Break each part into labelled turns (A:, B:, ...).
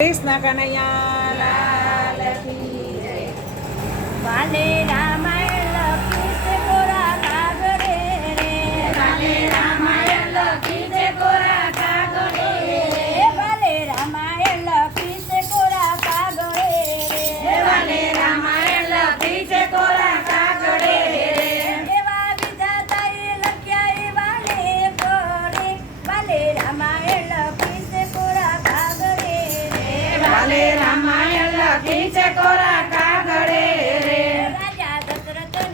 A: કૃષ્ણ કનૈયા લાલ
B: કી જય. વાલે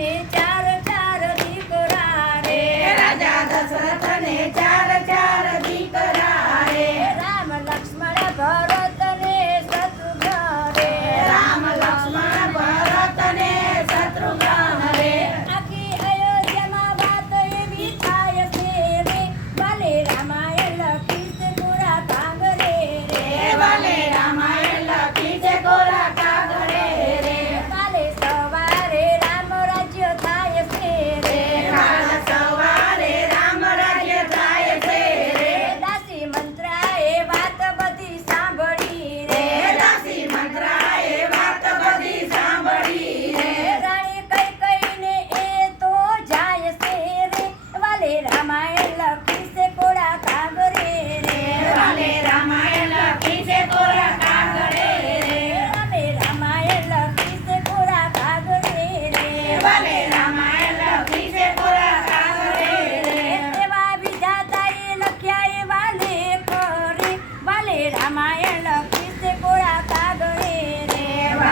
A: Chao.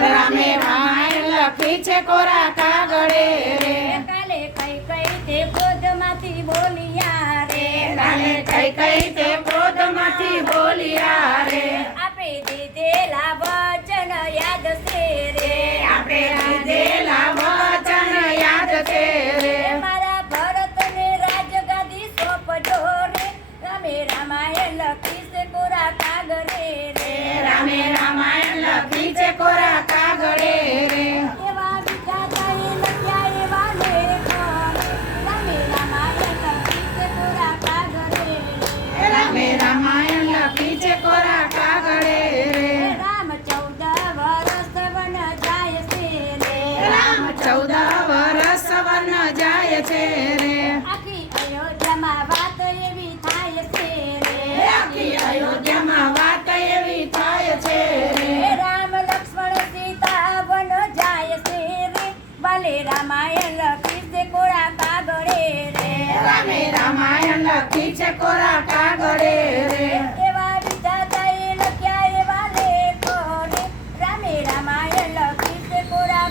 B: રામે રામાયણ લખી છે કોરા કાગળે રે. કાલે કઈ કઈ તે ક્રોધમાંથી બોલિયા રે.
A: કાલે કઈ કઈ તે ક્રોધમાંથી બોલિયા રે.
B: આપણે દીધેલા વચન યાદ છે રે.
A: આપણે દીધેલા વચન યાદ છે રે.
B: રામાયણ લખી છે. કોરા કાગળે રે.
A: રામે રામાયણ લખી
B: એવા વિધાતાએ લખ્યા એવા લેખો રે રામે રામાયણ લખી છે કોરા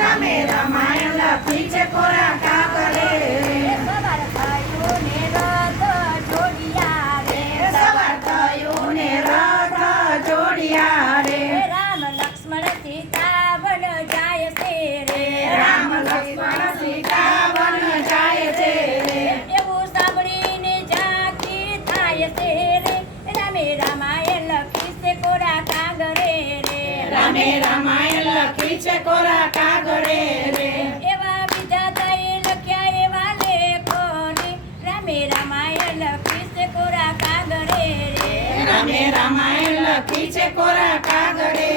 A: રામે રામાયણ છે કોરા કાગરે રે.
B: રામે રામાયણ લખી છે કોરા કાગરે રે. એવા બીજા તઈ લખ્યા એવા લેખોને. રામે રામાયણ લખી છે કોરા કાગરે રે.
A: રામે રામાયણ લખી છે કોરા કાગરે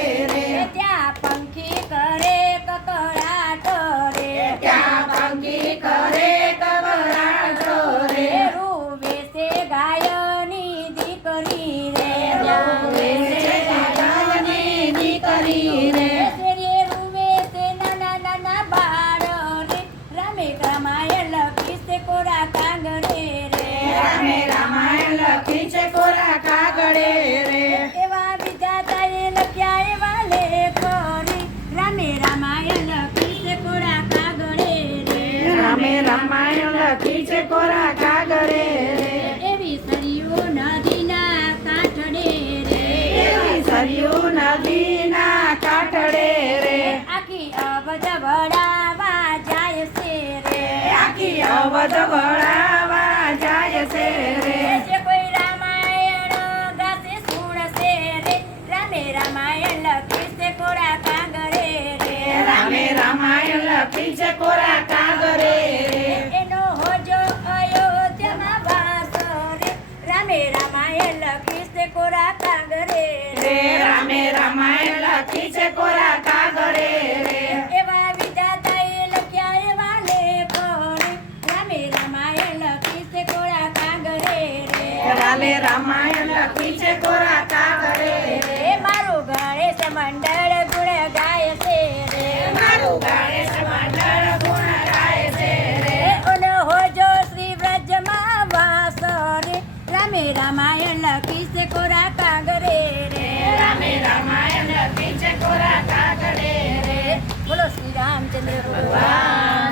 A: લખી છે કોરા કાગરે
B: એવી સરિયો નદીના કાંઠડે રે.
A: એવી સરિયો નદીના કાંઠડે રે.
B: આખી અવધ વડાવા જાય છે રે.
A: આખી અવધ વળાવા જાય છે રે.
B: જે કોઈ રામાયણ ગાશે સુણશે રે. રામે રામાયણ લખી છે કોરા કાગરે રે.
A: રામે રામાયણ લખી છે કોરા
B: છે કોરા કાગરે
A: રે.
B: એવા વિધાતાએ લખ્યા એવા લેખો રે રામે રામાયણ લખી છે કોરા કાગળે રે.
A: રામે રામાયણ લખી છે કોરા કાગળે રે.
B: એ મારું ગણેશ મંડળ ગુણ ગાય છે રે.
A: મારું ગણેશ મંડળ ગુણ ગાય છે રે.
B: એ હોજો શ્રી વ્રજમાં વાસ રે રામે રામાયણ લખી છે કોરા
A: ગોરા કાગડે રે
B: બોલો શ્રી રામચંદ્ર ભગવાન